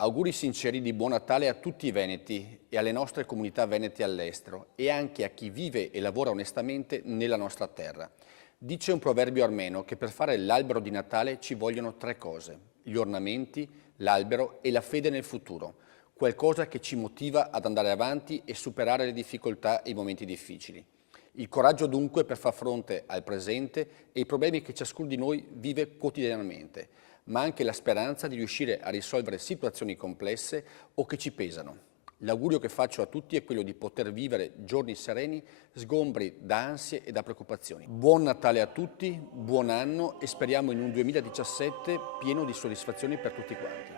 Auguri sinceri di buon Natale a tutti i veneti e alle nostre comunità venete all'estero e anche a chi vive e lavora onestamente nella nostra terra. Dice un proverbio armeno che per fare l'albero di Natale ci vogliono tre cose: gli ornamenti, l'albero e la fede nel futuro, qualcosa che ci motiva ad andare avanti e superare le difficoltà e i momenti difficili. Il coraggio dunque per far fronte al presente e ai problemi che ciascuno di noi vive quotidianamente, ma anche la speranza di riuscire a risolvere situazioni complesse o che ci pesano. L'augurio che faccio a tutti è quello di poter vivere giorni sereni, sgombri da ansie e da preoccupazioni. Buon Natale a tutti, buon anno e speriamo in un 2017 pieno di soddisfazioni per tutti quanti.